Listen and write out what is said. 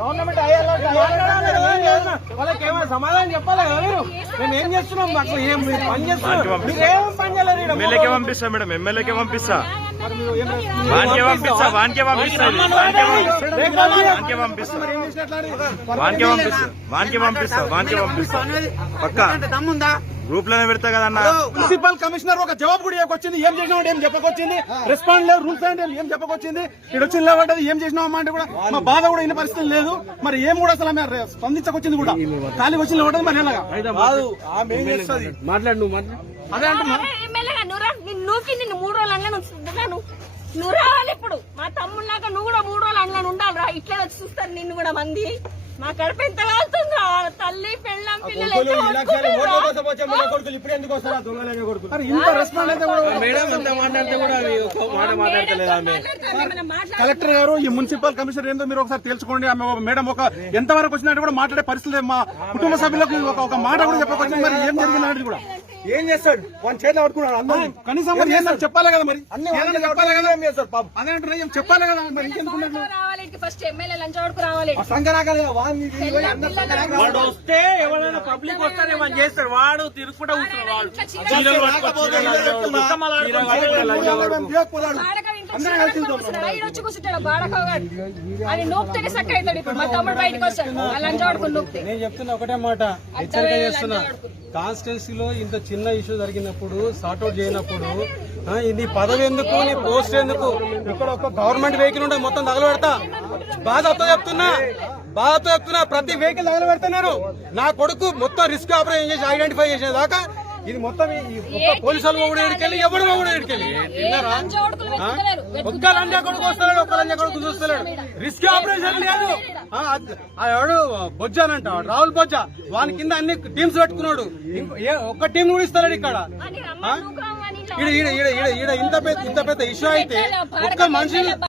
Government వాళ్ళకి ఏమైనా సమాధానం చెప్పాలి కదా మీరు. మేము ఏం చేస్తున్నాం, మాకు ఏం పని చేస్తున్నాం, మీరు ఏం పని చేయలేదు. ఎమ్మెల్యేకే పంపిస్తా మేడం, ఎమ్మెల్యేకే పంపిస్తా, వానికే పంపిస్తా, వానికే పంపిస్తా, పక్క గ్రూప్ లోనే పెడతా కదన్నా. మున్సిపల్ కమిషనర్ ఒక జవాబు కూడా ఇవ్వకొచ్చింది, ఏం చేసినావు ఏం చెప్పకొచ్చింది, రెస్పాండ్ లేదు, రూల్స్ అంటే ఏం చెప్పకొచ్చింది, ఇక్కడ వచ్చి నిలబడ్డది ఏం చేసినావు అంటే కూడా మా బాధ కూడా ఇన్న పరిస్థితి లేదు. మరి ఏం కూడా అసలు ఆమె స్పందించకొచ్చింది కూడా ఖాళీ వచ్చి నిలబడ్డది. మరి ఎలాగా మాట్లాడు, నువ్వు మాట్లాడు. అదే అంటున్నా, నిన్ను 3 రోజులు అండ్లను నువ్వు రావాలి. ఇప్పుడు మా తమ్ముళ్ళగా నువ్వు కూడా 3 రోజులు అండ్లను ఉండాలి రా. ఇట్లా వచ్చి చూస్తారు నిన్ను కూడా మంది. మా కడుపు ఎంత కాలుతుంది రా. తల్లి పెళ్ళం పిల్లలు ఇంత రెస్పాండ్ అయితే కలెక్టర్ గారు ఈ మున్సిపల్ కమిషనర్ ఏందో మీరు ఒకసారి తెలుసుకోండి. ఆమె మేడం ఒక ఎంత వరకు వచ్చినట్టు కూడా మాట్లాడే పరిస్థితి, మా కుటుంబ సభ్యులకు ఒక మాట కూడా చెప్పకొచ్చింది. మరి ఏం జరిగింది కూడా ఏం చేస్తాడు, వాళ్ళ చేతిలో పట్టుకున్నాడు అందరూ. కనీసం మరి ఏంటో చెప్పాలి కదా, మరి చెప్పాలి కదా, అదే అంటున్నా, ఏం చెప్పాలి కదా. మరి ఇంకెందుకు ఫస్ట్ ఎమ్మెల్యే లంచ్ వరకు రావాలి. వాడు వస్తే ఎవరైనా పబ్లిక్ వస్తారు ఏమని చేస్తాడు, వాడు తిరుగుకుంటా కూర్చున్నాడు. వచ్చి కూర్చుంటాడు బాడకగాడు, అది నూపుతేనే సక్క అవుతాడు. ఇప్పుడు మా తమ్ముడు బయటకు వస్తాడు లంచ్ వాడుకుని నూపుతే. నేను చెప్తున్నా ఒకటే మాట, హెచ్చరిక చేస్తున్నా. కాన్స్టిట్యున్సీలో ఇంత చిన్న ఇష్యూ జరిగినప్పుడు, సార్ట్అవుట్ చేయనప్పుడు నీ పదవి ఎందుకు, నీ పోస్ట్ ఎందుకు? ఇక్కడ ఒక గవర్నమెంట్ వెహికల్ ఉంటే మొత్తం తగలబెడతా. బాధతో చెప్తున్నా, ప్రతి వెహికల్ తగలబెడుతున్నారు. నా కొడుకు మొత్తం రిస్క్ ఆపరేషన్ చేసి ఐడెంటిఫై చేసిన దాకా ఇది మొత్తం పోలీసులు కూడా ఎడికెళ్ళి ఎవడు కూడా ఎడికెళ్ళి విన్నారా? ఒక్క లంజా కొడుకు వస్తున్నాడు, ఒక్క లంజా కొడుకు చూస్తున్నాడు. రిస్క్ ఆపరేషన్ లేదు. ఎవడు బొజ్జానంట, రాహుల్ బొజ్జా, వాని కింద అన్ని టీమ్స్ పెట్టుకున్నాడు. ఒక్క టీం కూడా ఇస్తాడు ఇక్కడ. ఇంత పెద్ద ఇష్యూ అయితే ఒక్క మనిషి